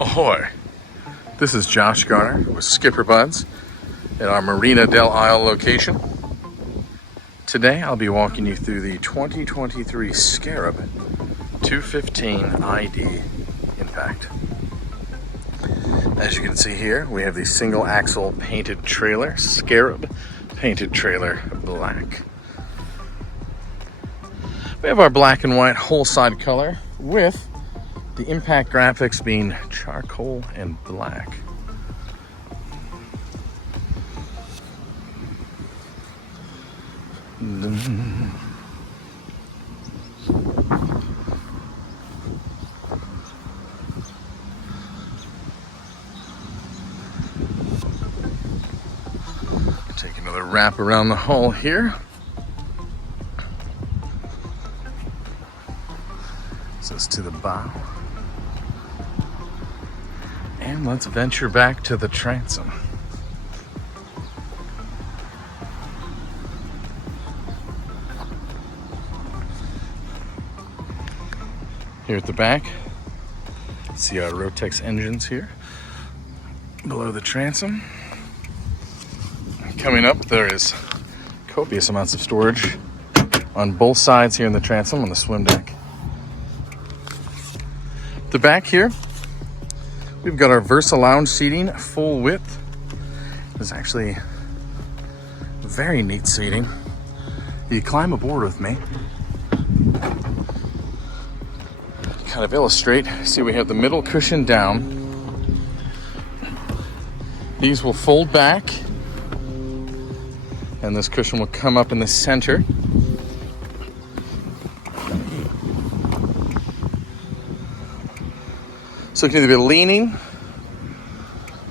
Ahoy! This is Josh Garner with SkipperBud's at our Marina Del Isle location. Today I'll be walking you through the 2023 Scarab 215 ID Impact. As you can see here, we have the single axle painted trailer, Scarab painted trailer black. We have our black and white whole side color with the impact graphics being charcoal and black. Take another wrap around the hull here. This is to the bow. And let's venture back to the transom. Here at the back, see our Rotex engines here below the transom. Coming up, there is copious amounts of storage on both sides here in the transom on the swim deck. The back here, we've got our Versa lounge seating, full width. It's actually very neat seating. You climb aboard with me. Kind of illustrate, see we have the middle cushion down. These will fold back, and this cushion will come up in the center. So it can either be leaning,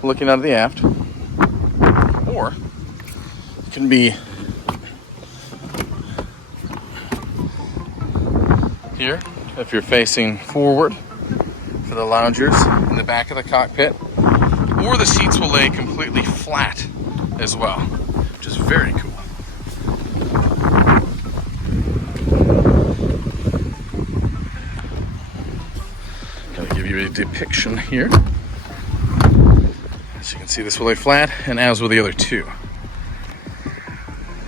looking out of the aft, or it can be here if you're facing forward for the loungers in the back of the cockpit, or the seats will lay completely flat as well, which is very cool. Give you a depiction here. As you can see, this will lay flat, and as will the other two.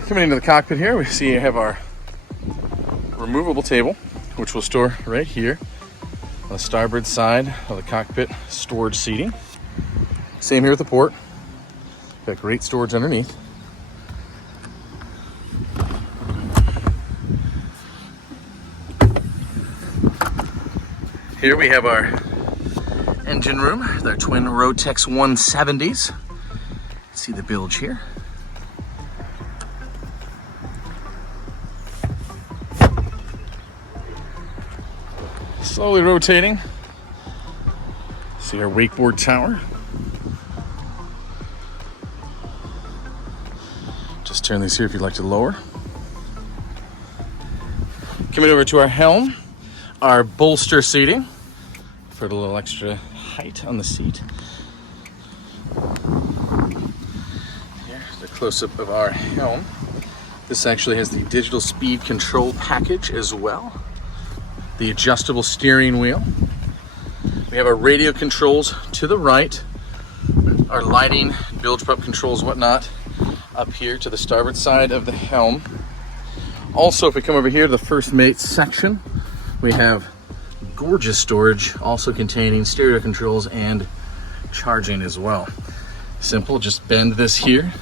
Coming into the cockpit here, we see you have our removable table, which will store right here on the starboard side of the cockpit storage seating. Same here at the port. Got great storage underneath. Here we have our engine room, their twin Rotex 170s. See the bilge here. Slowly rotating. See our wakeboard tower. Just turn these here if you'd like to lower. Coming over to our helm, our bolster seating for a little extra height on the seat. Here's the close-up of our helm. This actually has the digital speed control package as well. The adjustable steering wheel. We have our radio controls to the right, our lighting, bilge pump controls, whatnot, up here to the starboard side of the helm. Also, if we come over here to the first mate section, we have gorgeous storage, also containing stereo controls and charging as well. Simple, just bend this here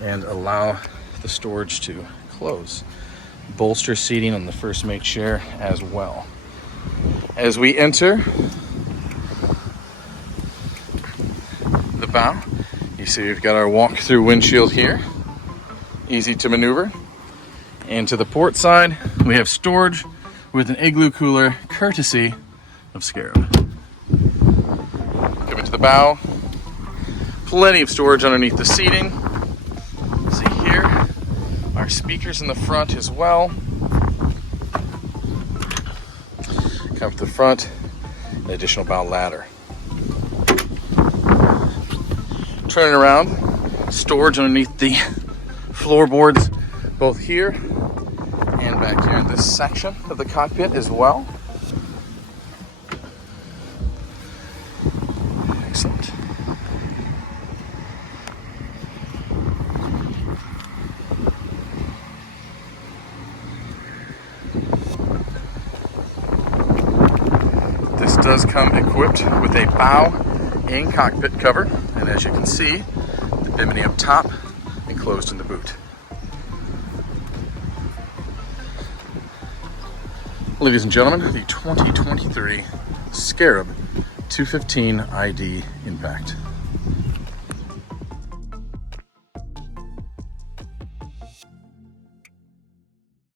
and allow the storage to close. Bolster seating on the first mate chair as well. As we enter the bow, you see we've got our walk-through windshield here, easy to maneuver. And to the port side, we have storage with an igloo cooler, courtesy of Scarab. Coming to the bow, plenty of storage underneath the seating. See here, our speakers in the front as well. Come to the front, an additional bow ladder. Turning around, storage underneath the floorboards, both here and back here in this section of the cockpit as well. does come equipped with a bow and cockpit cover, and as you can see, the bimini up top enclosed in the boot. Ladies and gentlemen, the 2023 Scarab 215 ID Impact.